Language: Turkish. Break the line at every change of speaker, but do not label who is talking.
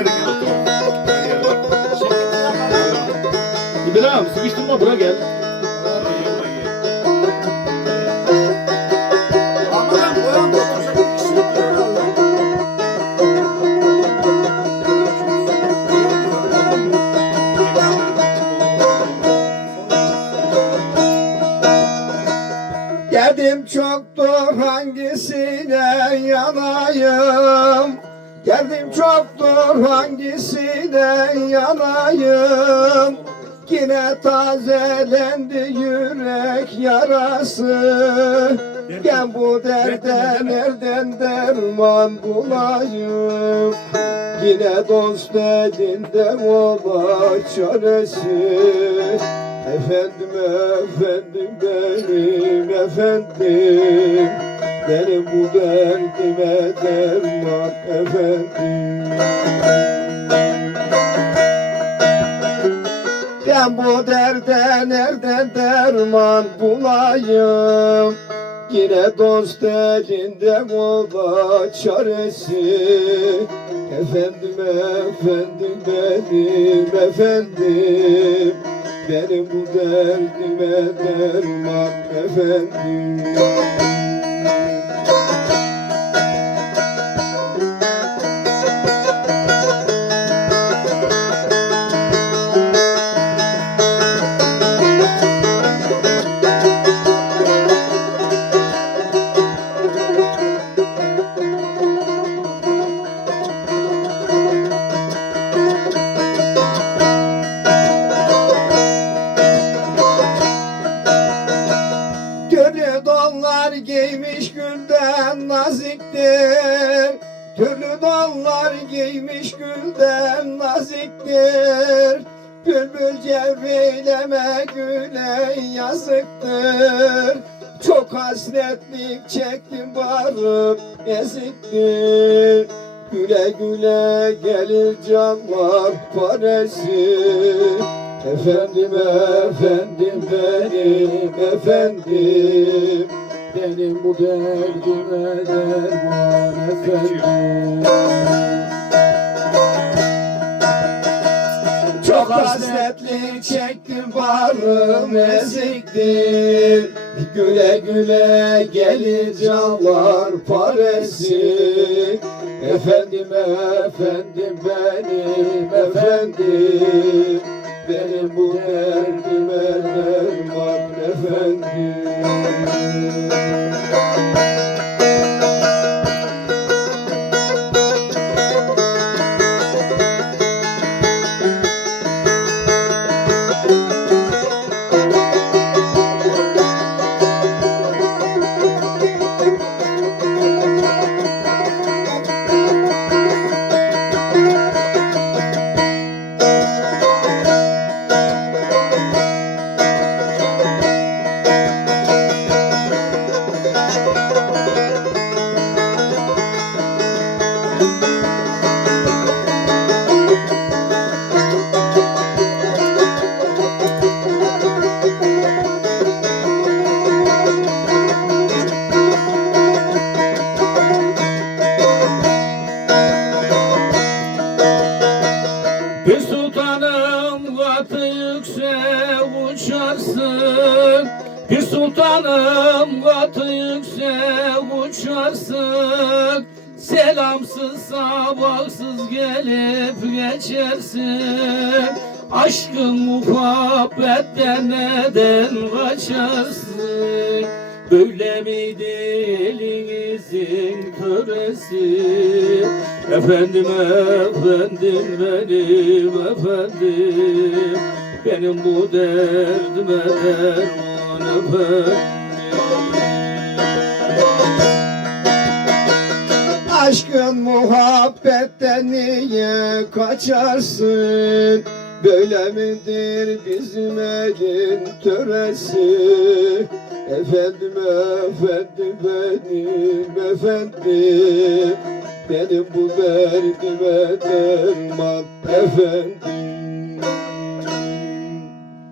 girerdik ya. İbrahim abi sıkıştırma bura gel. Dedim çoktur hangisine yanayım Derdim çoktur hangisine yanayım? Yine tazelendi yürek yarası. Ben bu derde nereden derman bulayım? Yine dost elinde ola çaresi. Efendim efendim benim efendim Benim bu derdime derman efendim. Ben bu derde nereden derman bulayım? Yine dost elinde ola çaresi. Efendim efendim benim efendim. Benim bu derdime derman efendim donlar giymiş gülden naziktir. Türlü donlar giymiş gülden naziktir. Bülbül cevreyleme güle yazıktır. Çok hasretlik çektim varıp eziktir. Güle güle gelir canlar paresi Efendim efendim benim efendim Benim bu derdime derman efendim. Çok hasretlik çektim varım eziktir Güle güle gelir canlar paresi. Efendim efendim benim efendim. Benim bu derdime derman efendim
Bir sultanım katı yüksek uçarsın. Bir sultanım uçarsın Selamsız sabahsız gelip geçersin. Aşkın muhabbetten neden kaçarsın? Böyle miydi elinizin töresi Efendim efendim benim efendim. Benim bu derdime derman efendim
Aşkın muhabbetten niye kaçarsın? Böyle midir bizim elin töresi? Efendim efendim benim efendim Benim bu derdime derman efendim